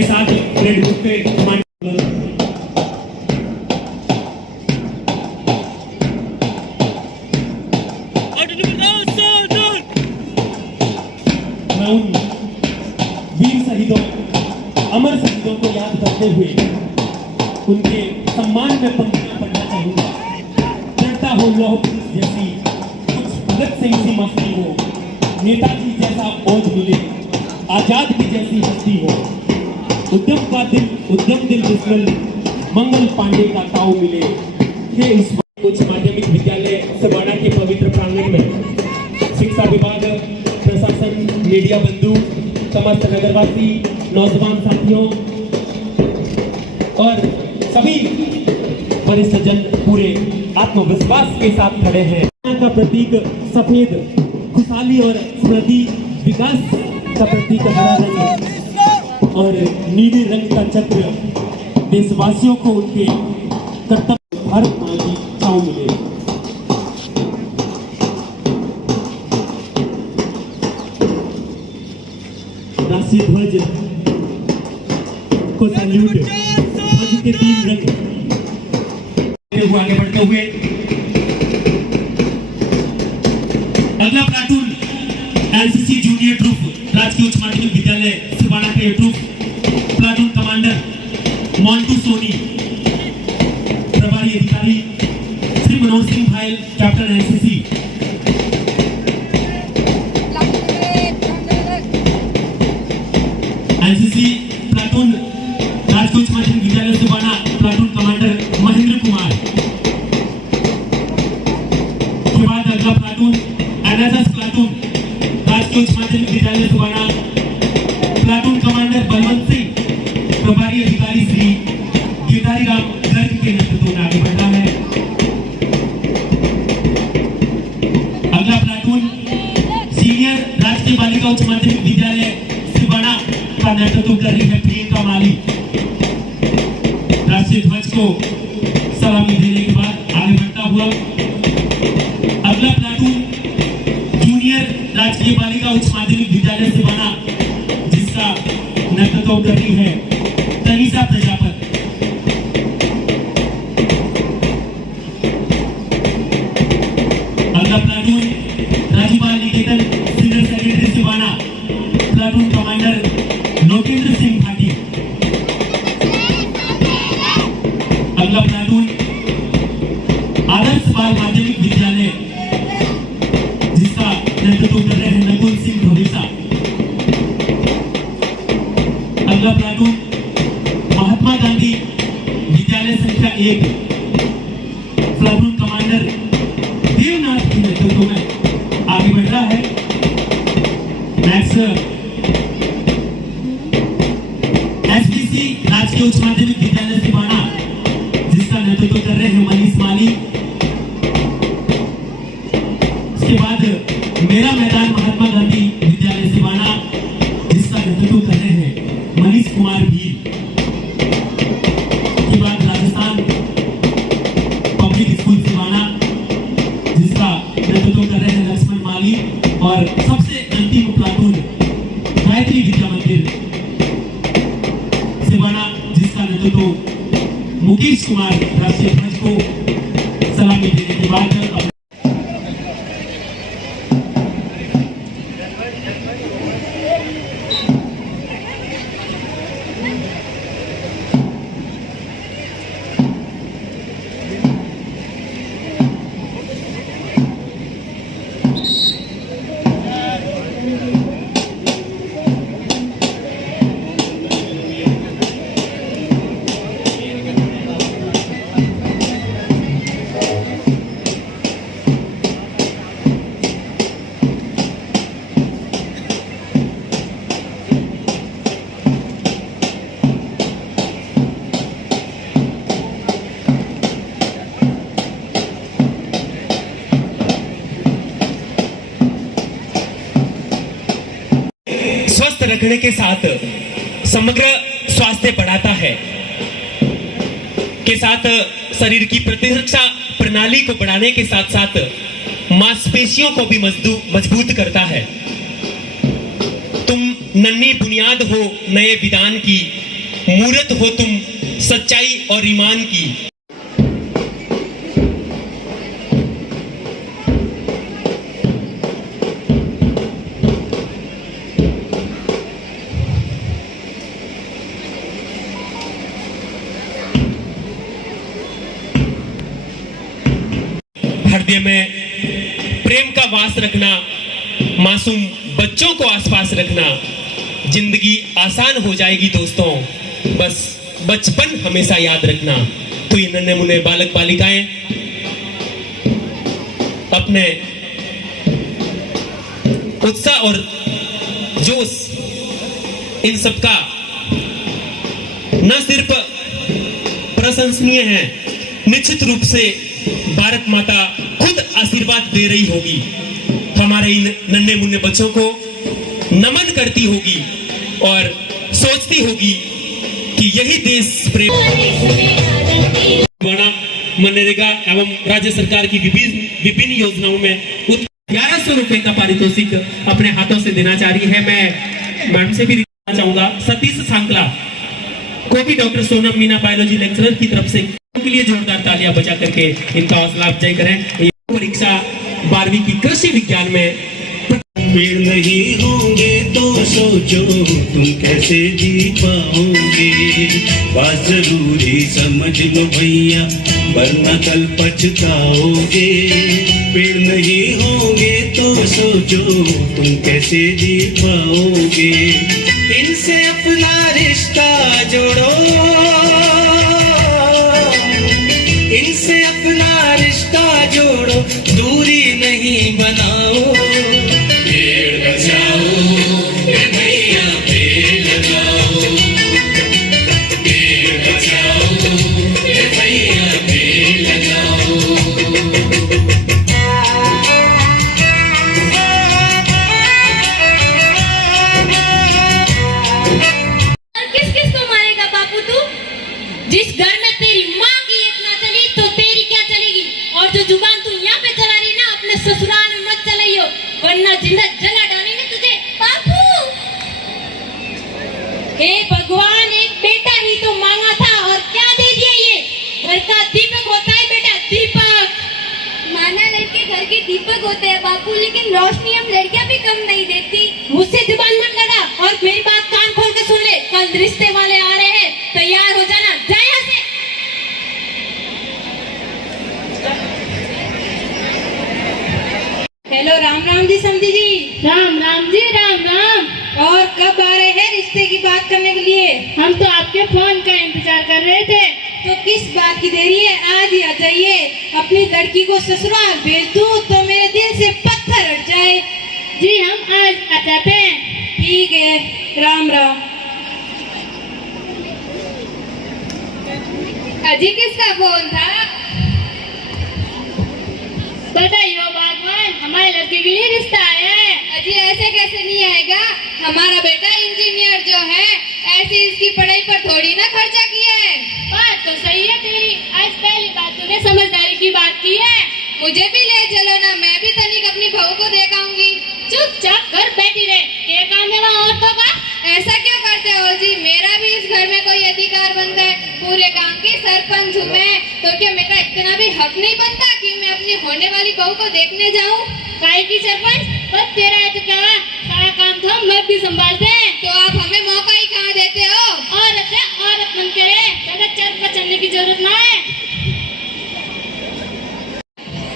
के साथ red book पे मैं उन वीर शहीदों, अमर शहीदों को याद करते हुए उनके सम्मान में पंक्तियां पढ़ना चाहूंगा। चढ़ता हो लौह पुरुष जैसी, कुछ भगत सिंह सी मस्ती हो, नेताजी जैसा ओज मिले, आजाद की जैसी हस्ती हो, उद्यम दिल दुश्मन मंगल पांडे का ताऊ मिले। ये इस उच्च माध्यमिक विद्यालय सबाना के पवित्र प्रांगण में शिक्षा विभाग, प्रशासन, मीडिया बंधु, समस्त नगरवासी, नौजवान साथियों और सभी वरिष्ठ जन पूरे आत्मविश्वास के साथ खड़े हैं। का प्रतीक सफेद खुशहाली और समृद्धि, विकास का प्रतीक हरा रंग और नीले रंग का चक्र देशवासियों को उनके कर्तव्य भारत माँ की छांव मिले। राष्ट्रीय ध्वज को सैल्यूट, ध्वज के 3 रंग आगे बढ़ते हुए अगला प्लाटून एनसीसी जूनियर ट्रूप राजकीय उच्च माध्यमिक विद्यालय सिवाना का ये troop, platoon commander Montu Soni, प्रभारी अधिकारी श्री मनोज सिंह भाईल, कैप्टन एनसीसी। एनसीसी प्लाटून राजकीय उच्च माध्यमिक विद्यालय सिवाना, प्लाटून कमांडर महेंद्र कुमार। के बाद अगला प्लाटून एनएसएस प्लाटून राजकीय उच्च माध्यमिक विद्यालय सिवाना, प्लाटून कमांडर बलवंत सिंह, प्रभारी अधिकारी श्री गिरधारी राम गर्ग के नेतृत्व में आगे बढ़ रहा है। अगला प्लाटून सीनियर राजकीय बालिका उच्च माध्यमिक विद्यालय सिवाना का नेतृत्व कर रही है प्रियंका माली। राष्ट्रीय ध्वज को सलामी देने के बाद आगे बढ़ता हुआ अगला प्लाटून जूनियर राजकीय बालिका उच्च माध्यमिक विद्यालय सिवाना, जिसका नेतृत्व कर रही है तनीसा प्रजापत। अगला platoon Rajubal Niketan senior secondary Siwana, platoon commander Lokendra Singh Bhati. अगला प्लाटून आदर्श बाल माध्यमिक विद्यालय, जिसका नेतृत्व कर रहे हैं नकुल सिंह ढोलेसा। अगला प्लाटून महात्मा गांधी विद्यालय संख्या 1, प्लाटून कमांडर देवनाथ के नेतृत्व में आगे बढ़ रहा है। नेक्स्ट एसबीसी राजकीय उच्च माध्यमिक विद्यालय सिवाना, जिसका नेतृत्व कर रहे हैं मनीष माली। उसके बाद मेरा मैदान महात्मा गांधी विद्यालय सिवाना, जिसका नेतृत्व कर रहे हैं मनीष कुमार भील। उसके बाद राजस्थान पब्लिक स्कूल सिवाना, जिसका नेतृत्व कर रहे हैं लक्ष्मण माली। और सबसे अंतिम प्लाटून गायत्री विद्या मंदिर सिवाना, जिसका नेतृत्व मुकेश कुमार राष्ट्रीय ध्वज को सलामी देने के बाद स्वस्थ रखने के साथ समग्र स्वास्थ्य बढ़ाता है, के साथ शरीर की प्रतिरक्षा प्रणाली को बढ़ाने के साथ साथ मांसपेशियों को भी मजबूत करता है। तुम नन्ही बुनियाद हो नए विधान की, मूरत हो तुम सच्चाई और ईमान की। हृदय में प्रेम का वास रखना, मासूम बच्चों को आसपास रखना, जिंदगी आसान हो जाएगी दोस्तों, बस बचपन हमेशा याद रखना। तो ये नन्हे मुन्ने बालक बालिकाएं अपने उत्साह और जोश इन सबका न सिर्फ प्रशंसनीय है, निश्चित रूप से भारत माता खुद आशीर्वाद दे रही होगी, हमारे इन नन्हे मुन्ने बच्चों को नमन करती होगी और सोचती होगी कि यही देश प्रेम। मनरेगा एवं राज्य सरकार की विभिन्न योजनाओं में 1100 रुपए का पारितोषिक अपने हाथों से देना चाह रही है। मैं मैडम से भी देना चाहूंगा, सतीश सांकला को भी doctor Sonam Meena biology lecturer की तरफ से के लिए जोरदार तालियां बजा करके इनका हौसला अफजाई करें। परीक्षा 12वीं की कृषि विज्ञान में पेड़ नहीं होंगे तो सोचो तुम कैसे जी पाओगे, बात जरूरी समझ लो भैया वरना कल पछताओगे। पेड़ नहीं होंगे तो सोचो तुम कैसे जी पाओगे, इनसे अपना रिश्ता जोड़ो, इनसे अपना रिश्ता जोड़ो, दूरी नहीं बनाओ। पेड़ बचाओ भैया पेड़ लगाओ, पेड़ बचाओ भैया पेड़ लगाओ। किस किस को मारेगा बापू तू? जिस घर में तेरी माँ की एक ना चली तो तेरी क्या चलेगी? और जो जुबान तू यहाँ पे चला रही ना, अपने ससुराल में मत चलाइयो वरना जिंदा जला डालेंगे तुझे। बापू, हे भगवान, एक बेटा ही तो मांगा था और क्या दे दिया ये? घर का दीपक होता है बेटा, दीपक। माना लड़के घर के दीपक होते हैं बापू, लेकिन रोशनी हम लड़कियां भी कम नहीं देती। मुझसे जुबान मत लड़ा और मेरी बात कान खोल के सुन ले। कल रिश्ते वाले आ रहे हैं, तैयार हो जाना। जा यहाँ से। हेलो, राम राम जी समधी जी। राम राम जी, राम राम। और कब आ रहे हैं रिश्ते की बात करने के लिए? हम तो आपके फोन का इंतजार कर रहे थे। तो किस बात की देरी है, आज ही आ जाइए। अपनी लड़की को ससुराल भेज दूं तो मेरे दिल से पत्थर हट जाए। जी हम आज आ जाते हैं। ठीक है, राम राम। अजी किसका फोन था? बताइए भगवान, हमारे लड़के के लिए रिश्ता आया है। अजी ऐसे कैसे नहीं आएगा? हमारा बेटा इंजीनियर जो है, ऐसी इसकी पढ़ाई पर थोड़ी ना खर्चा किया है। बात तो सही है तेरी। आज पहली बात तूने समझदारी की बात की है। मुझे भी ले चलो ना, मैं भी तनिक अपनी बहू को देखाऊंगी। चुपचाप घर बैठी रहे, क्या काम है वहाँ औरतों का? ऐसा क्यों करते हो जी? मेरा भी इस घर में कोई अधिकार बनता है? पूरे गांव की सरपंच हूँ मैं, तो क्या मेरा इतना भी हक नहीं बनता कि मैं अपनी होने वाली बहू को देखने जाऊँ? काय की सरपंच? बस तेरा है तो क्या, सारा काम तो हम मर्द भी संभालते हैं। तो आप हमें मौका ही कहाँ देते हो? औरत है, औरत बन के रहे, ज्यादा चल पर चलने की जरूरत ना है।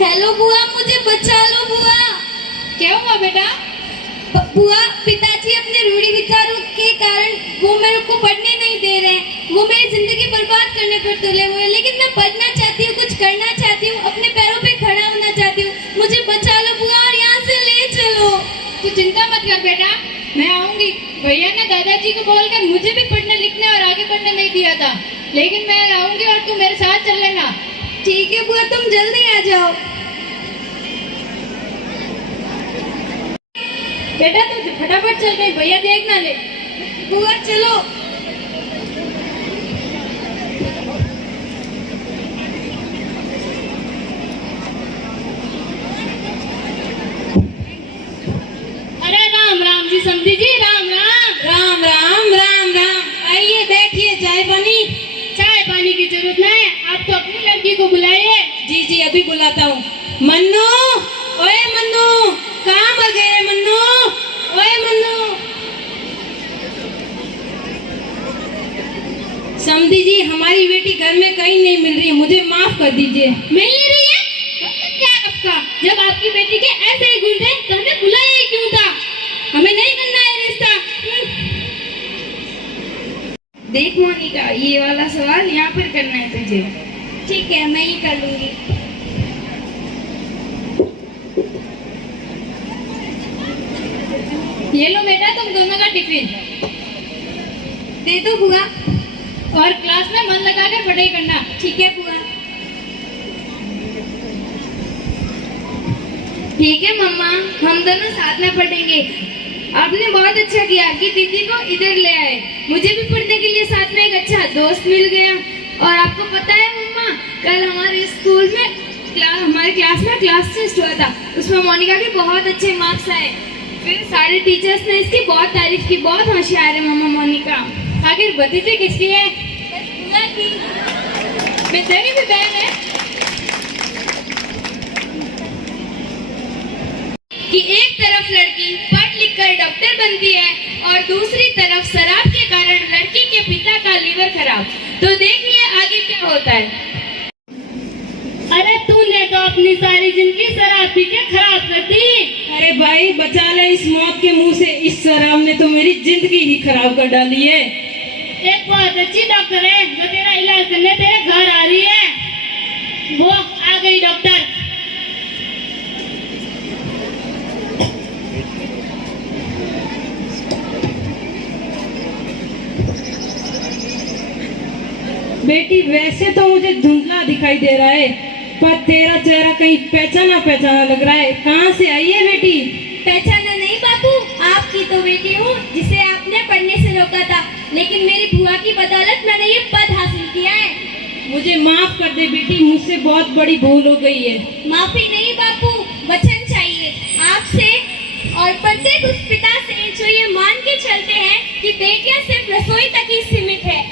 हेलो बुआ, मुझे बचा लो बुआ। क्या हुआ बेटा? बुआ, पिताजी अपने रूढ़ी विचारों के कारण वो मेरे को पढ़ने नहीं दे रहे हैं। वो मेरी जिंदगी बर्बाद करने पर तुले हुए हैं, लेकिन मैं पढ़ना चाहती हूँ, कुछ करना चाहती हूँ, अपने पैरों पे खड़ा होना चाहती हूँ। मुझे बचा लो बुआ और यहाँ से ले चलो। तू चिंता मत कर बेटा, मैं आऊंगी। भैया ने दादाजी को बोलकर मुझे भी पढ़ने लिखने और आगे बढ़ने नहीं दिया था, लेकिन मैं आऊंगी और तू मेरे साथ चल लेना। ठीक है बुआ, तुम जल्दी आ जाओ। बेटा तू फटाफट चल गई, भैया देख ना ले। बुआ चलो। अरे राम राम जी समधी जी, राम राम। राम राम, राम राम। आइए बैठिए लड़की को बुलाइए। जी जी अभी बुलाता हूँ। मन्नू, ओए मन्नू, कहाँ भाग गए मन्नू? ओए मन्नू। समधी जी हमारी बेटी घर में कहीं नहीं मिल रही है, मुझे माफ कर दीजिए। मिल नहीं रही है? मतलब क्या आपका? जब आपकी बेटी के ऐसे ही गुण थे तो हमें बुलाया ही क्यों था? हमें नहीं करना है रिश्ता। देख मोनिका, ये वाला सवाल यहाँ पर करना है तुझे। ठीक है, मैं ही कर लूंगी। ये लो बेटा तुम दोनों का टिफिन। दे दो बुआ। और क्लास में मन लगा के पढ़ाई करना। ठीक है बुआ। ठीक है मम्मा, हम दोनों साथ में पढ़ेंगे। आपने बहुत अच्छा किया कि दीदी को इधर ले आए। मुझे भी पढ़ने के लिए साथ में एक अच्छा दोस्त मिल गया। और आपको पता है मम्मा, कल हमारे स्कूल में हमारे क्लास में क्लास टेस्ट हुआ था। उसमें मोनिका के बहुत अच्छे मार्क्स आए। फिर सारे टीचर्स ने इसकी बहुत तारीफ की। बहुत होशियार है मम्मा मोनिका। आखिर भतीजी किसकी है? बस बुआ की। तेरी भी बहन है कि एक तरफ लड़की पढ़ लिख कर डॉक्टर बनती है और दूसरी तरफ शराब के कारण लड़की के पिता का लीवर खराब। तो देखिए आगे क्या होता है। अरे तूने तो अपनी सारी जिंदगी शराब पी के खराब कर दी। अरे भाई बचा ले इस मौत के मुंह से। इस शराब ने तो मेरी जिंदगी ही खराब कर डाली है। एक बहुत अच्छी डॉक्टर है जो तेरा इलाज करने तेरे घर आ रही है। वो आ गई डॉक्टर। बेटी वैसे तो मुझे धुंधला दिखाई दे रहा है, पर तेरा चेहरा कहीं पहचाना पहचाना लग रहा है। कहाँ से आई है बेटी? पहचाना नहीं बापू, आपकी तो बेटी हूँ जिसे आपने पढ़ने से रोका था। लेकिन मेरी बुआ की बदौलत मैंने ये पद हासिल किया है। मुझे माफ कर दे बेटी, मुझसे बहुत बड़ी भूल हो गई है। माफी नहीं बापू, वचन चाहिए आपसे और प्रत्येक उस पिता से जो ये मान के चलते हैं कि बेटियां सिर्फ रसोई तक ही सीमित है।